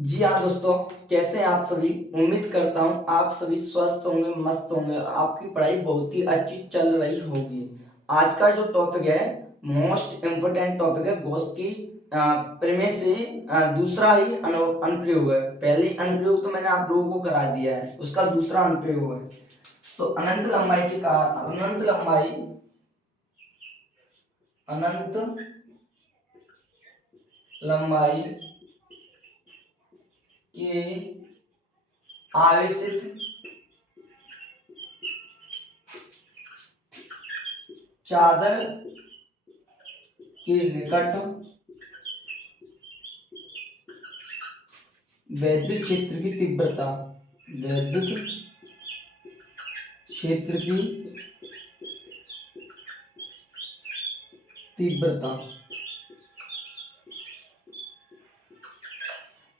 जी हाँ दोस्तों, कैसे हैं आप सभी। उम्मीद करता हूँ आप सभी स्वस्थ होंगे, मस्त होंगे और आपकी पढ़ाई बहुत ही अच्छी चल रही होगी। आज का जो टॉपिक है मोस्ट इम्पोर्टेंट टॉपिक है गॉस की प्रमेय से दूसरा ही अनुप्रयोग है। पहले अनुप्रयोग तो मैंने आप लोगों को करा दिया है, उसका दूसरा अनुप्रयोग है। तो अनंत लंबाई के आवेशित चादर के निकट वैद्युत क्षेत्र की तीव्रता वैद्युत क्षेत्र की तीव्रता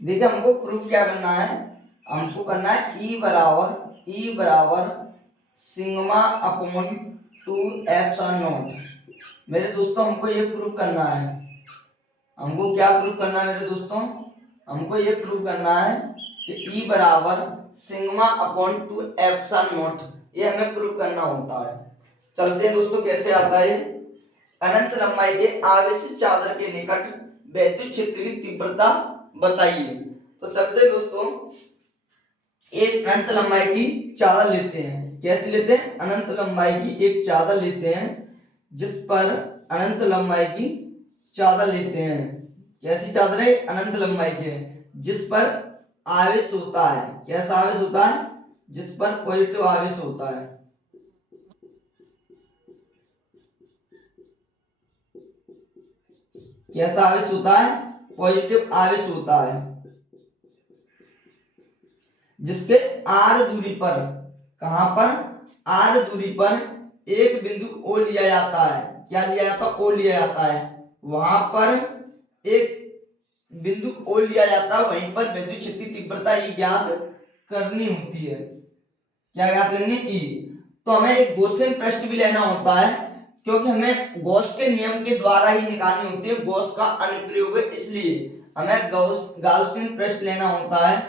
देखिए हमको प्रूफ क्या करना है। हमको करना है ई बराबर सिग्मा अपॉन 2 एप्सिलॉन नॉट। मेरे दोस्तों हमको ये प्रूफ करना है। हमको क्या प्रूफ करना है मेरे दोस्तों? हमको ये प्रूफ करना है कि ई बराबर सिग्मा अपॉन 2 एप्सिलॉन नॉट, ये हमें प्रूफ करना होता है। चलते हैं दोस्तों, कैसे आता है। अनंत लंबाई के आवेशित चादर के निकट वैद्युत क्षेत्र की तीव्रता बताइए। तो चलते हैं दोस्तों, एक अनंत लंबाई की चादर लेते हैं। कैसे लेते हैं? अनंत लंबाई की एक चादर लेते हैं, जिस पर अनंत लंबाई की चादर लेते हैं। कैसी चादर है? अनंत लंबाई के, जिस पर आवेश होता है। कैसा आवेश होता है? जिस पर पॉजिटिव आवेश होता है। कैसा आवेश होता है? पॉजिटिव आवेश होता है, जिसके आर दूरी पर, कहां पर? आर दूरी पर एक बिंदु ओ लिया जाता है। क्या लिया जाता है? ओ लिया जाता है। वहां पर एक बिंदु ओ लिया जाता है, वहीं पर विद्युत क्षेत्र की तीव्रता ई ज्ञात करनी होती है। क्या ज्ञात करनी? ई। तो हमें एक गॉसियन पृष्ठ भी लेना होता है, क्योंकि हमें गॉस के नियम के द्वारा ही निकालनी होती है। गॉस का अनुप्रयोग है, इसलिए हमें गाउसियन पृष्ठ लेना होता है।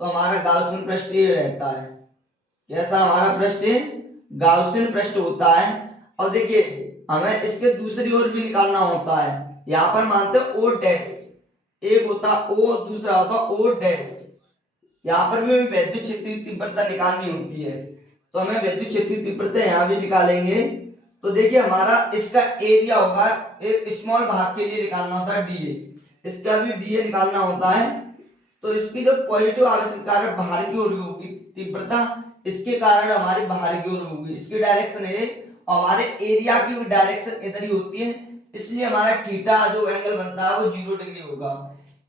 तो हमारा गाउसियन पृष्ठ ये रहता है। कैसा हमारा पृष्ठ? गाउसियन पृष्ठ होता है। और देखिए हमें इसके दूसरी ओर भी निकालना होता है। यहाँ पर मानते हैं ओ डैश, एक होता ओ और दूसरा होता ओ डैश। यहाँ पर भी हमें वैद्युत क्षेत्र की तीव्रता निकालनी होती है। तो हमें वैद्युत क्षेत्र की तीव्रता यहाँ भी निकालेंगे। तो देखिए हमारा इसका एरिया होगा, एक स्मॉल भाग के लिए निकालना होता है डीए, इसका भी डीए निकालना होता है। तो इसकी जो पॉजिटिव आवेश कारण बाहर की ओर होगी तीव्रता, इसके कारण हमारी बाहर की ओर होगी, इसकी डायरेक्शन है। और हमारे एरिया की डायरेक्शन इधर ही होती है, इसलिए हमारा थीटा जो एंगल बनता है वो 0 डिग्री होगा।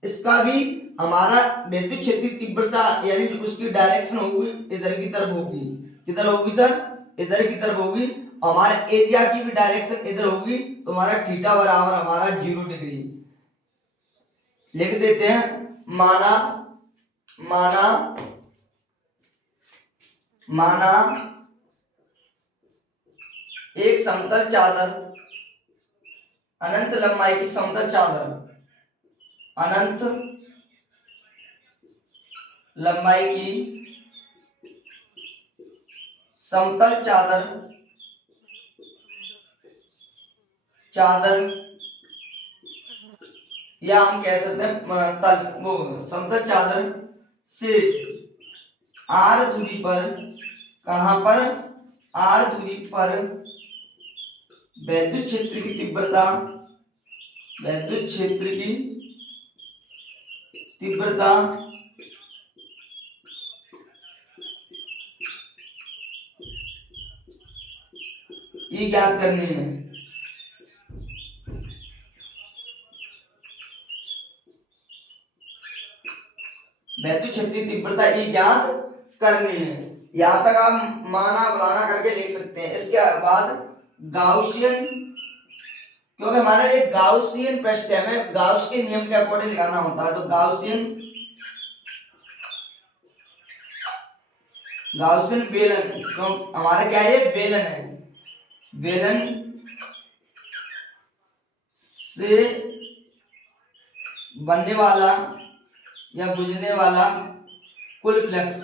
इसका भी हमारा वैद्युत क्षेत्र की तीव्रता यानी जो उसकी डायरेक्शन होगी इधर की तरफ होगी। किधर होगी सर? इधर की तरफ होगी। हमारे एरिया की भी डायरेक्शन इधर होगी, तो हमारा थीटा बराबर हमारा 0 डिग्री लिख देते हैं। माना माना माना एक समतल चादर, अनंत लंबाई की समतल चादर, अनंत लंबाई की समतल चादर या हम कह सकते हैं तल, वो समतल चादर से आर दूरी पर, कहां पर? आर दूरी पर वैद्युत क्षेत्र की तीव्रता, वैद्युत क्षेत्र की तीव्रता ई ज्ञात करनी है। वैद्युत क्षेत्र की तीव्रता ई ज्ञात करनी है। यहां तक आप माना बनाना करके लिख सकते हैं। इसके बाद गाउसियन, क्योंकि हमारा एक गाउसियन पृष्ठ है, हमें गाउस के नियम के अकॉर्डिंग लिखाना होता है। तो गाउसियन बेलन, तो हमारा क्या है? बेलन है। बेलन से बनने वाला या गुजरने वाला कुल फ्लक्स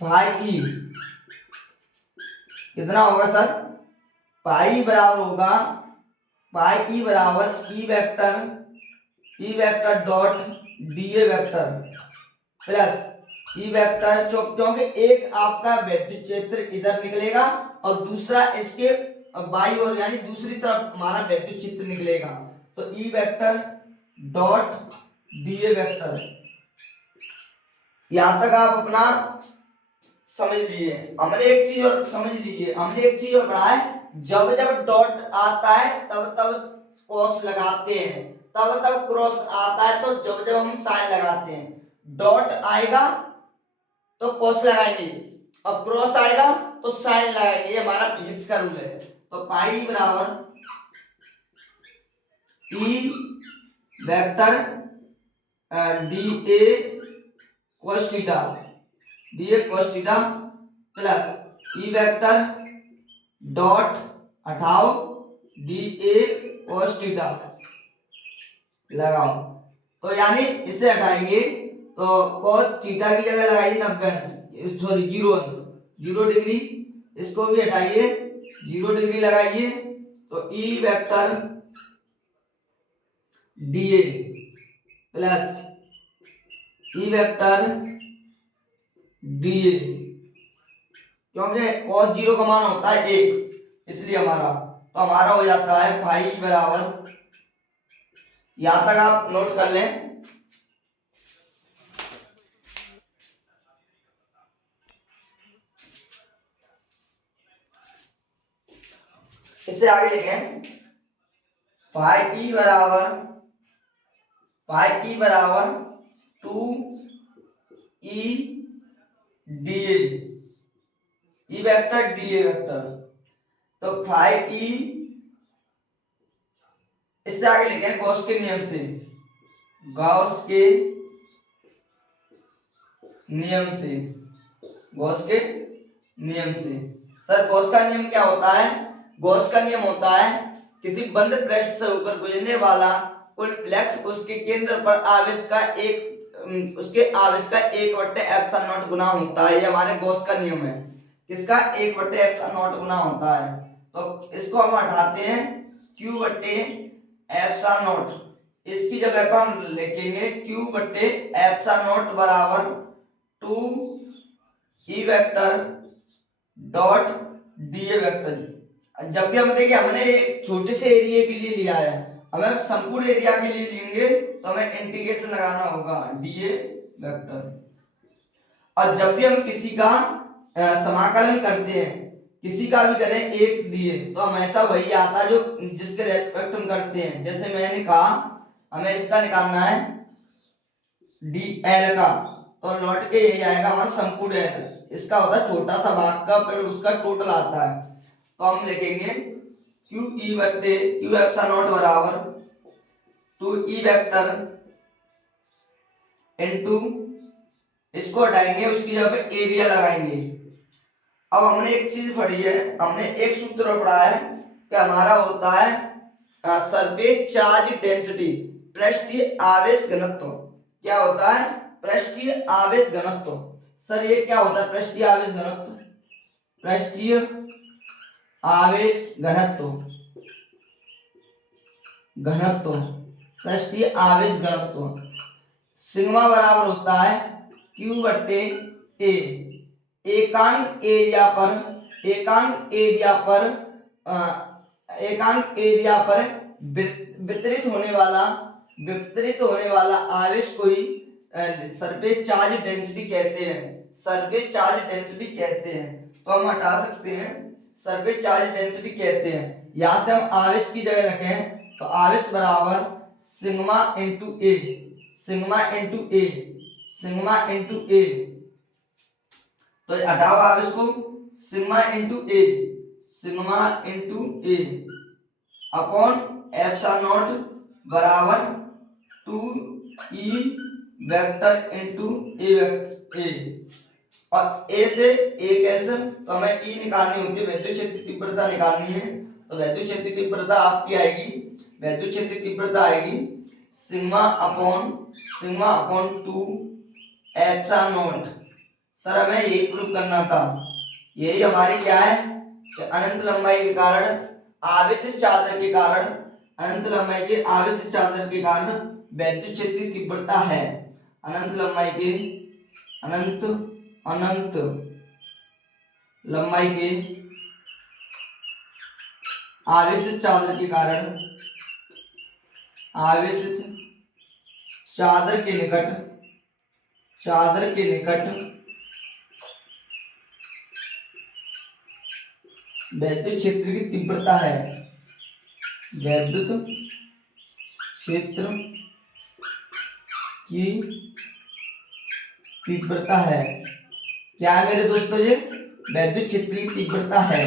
पाई ई कितना होगा सर? पाई बराबर होगा पाई ई बराबर E vector dot DA vector plus E vector, क्योंकि एक आपका विद्युत क्षेत्र इधर निकलेगा और दूसरा इसके बाई ओर यानी दूसरी तरफ हमारा विद्युत क्षेत्र निकलेगा, तो E vector dot DA vector. यहां तक आप अपना समझ लिए। हमने एक चीज और समझ लीजिए, हमने एक चीज और पढ़ा है, जब जब डॉट आता है तब तब क्रॉस लगाते हैं, तब तब क्रॉस आता है तो जब जब हम साइन लगाते हैं। डॉट आएगा तो क्रॉस लगाएंगे और क्रॉस आएगा तो साइन लगाएंगे, ये हमारा फिजिक्स का रूल है। तो पाई बराबर E vector D A cos theta plus E vector dot हटाओ डी ए cos थीटा लगाओ, तो यानी इसे हटाएंगे तो cos थीटा की जगह लगाइए 90 अंश, सॉरी 0 अंश, 0 डिग्री, इसको भी हटाइए 0 डिग्री लगाइए, तो E vector D A plus E vector D A, क्योंकि cos 0 का मान होता है 1, इसलिए हमारा, तो हमारा हो जाता है पाई बराबर, यहां तक आप नोट कर लें। इससे आगे लिखें पाई ई बराबर 2 E D E vector D A vector, तो फाइव ई, इससे आगे लिखें गॉस के नियम से, गॉस के नियम से, गॉस के नियम से। सर गॉस का नियम क्या होता है? गॉस का नियम होता है किसी बंद पृष्ठ से होकर गुजरने वाला कुल फ्लक्स उसके केंद्र पर आवेश का उसके आवेश का 1/ε0 गुना होता है। ये हमारे गॉस का नियम है। किसका? 1/ε0 गुना होता है। तो इसको हम हटाते हैं q/ε0, इसकी जगह पर हम लिखेंगे q/ε0 बराबर 2 E vector dot DA vector. जब भी हम देखिए हमने एक छोटे से एरिया के लिए लिया है, हमें संपूर्ण एरिया के लिए लेंगे तो हमें इंटीग्रेशन लगाना होगा डीए वेक्टर। और जब भी हम किसी का समाकलन करते हैं, किसी का भी करें एक डीए, तो हमेशा वही आता है जो जिसके रेस्पेक्ट हम करते हैं। जैसे मैंने कहा हमें इसका निकालना है डीएल का, तो लौट के यही आएगा हमारा संपूर्ण एल। इसका होता है छोटा सा भाग का, फिर उसका टोटल आता है। तो हम लिखेंगे क्यू ई बट्टे क्यू एप्सिलॉन बराबर 2 ई वेक्टर इनटू, इसको हटाएंगे उसकी जगह पे एरिया लगाएंगे। अब हमने एक चीज पढ़ी है, हमने एक सूत्र पढ़ा है कि हमारा होता है सरफेस चार्ज डेंसिटी, पृष्ठीय आवेश घनत्व। क्या होता है? पृष्ठीय आवेश घनत्व। सर ये क्या होता है पृष्ठीय आवेश घनत्व? पृष्ठीय आवेश घनत्व, पृष्ठीय आवेश घनत्व सिग्मा बराबर होता है Q बट्टे A, एकांक एरिया पर वितरित होने वाला आवेश को ही सरफेस चार्ज डेंसिटी कहते हैं। सरफेस चार्ज डेंसिटी कहते हैं। तो हम हटा सकते हैं सरफेस चार्ज डेंसिटी कहते हैं। यहां से हम आवेश की जगह रखें तो आवेश बराबर सिग्मा इंटू ए, सिग्मा इंटू ए। तो हटाओ आवेश को, sigma into A upon epsilon not बराबर 2 ई वेक्टर इंटू ए। और ए से ए कैंसिल, तो हमें ई निकालनी होती है, वैद्युत क्षेत्र तीव्रता निकालनी है। तो वैद्युत क्षेत्र तीव्रता आपकी आएगी वैद्युत क्षेत्र की तीव्रता आएगी sigma upon 2 epsilon not. Sir हमें यही प्रूव करना था, यही हमारी क्या है कि अनंत लंबाई के कारण आवेशित चादर के कारण अनंत लंबाई के आवेशित चादर के कारण वैद्युत क्षेत्र की तीव्रता है। अनंत लंबाई के अनंत लंबाई के आवेशित चादर के कारण आवेशित चादर के निकट वैद्युत क्षेत्र की तीव्रता है। वैद्युत क्षेत्र की तीव्रता है। क्या है मेरे दोस्तों, ये वैद्युत क्षेत्र की तीव्रता है।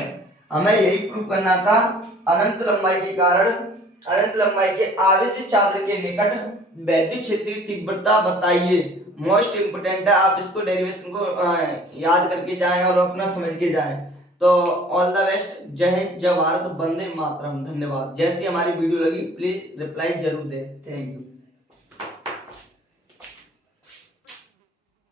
हमें यही प्रूव करना था, अनंत लंबाई के कारण अनंत लंबाई के आवेशित चादर के निकट वैद्युत क्षेत्र की तीव्रता बताइए। मोस्ट इंपोर्टेंट है, आप इसको डेरिवेशन को याद करके जाएं और अपना समझ के जाएं। तो ऑल द बेस्ट, जय हिंद, जय भारत, वंदे मातरम। धन्यवाद। जैसी हमारी वीडियो लगी प्लीज रिप्लाई जरूर दें। Thank you.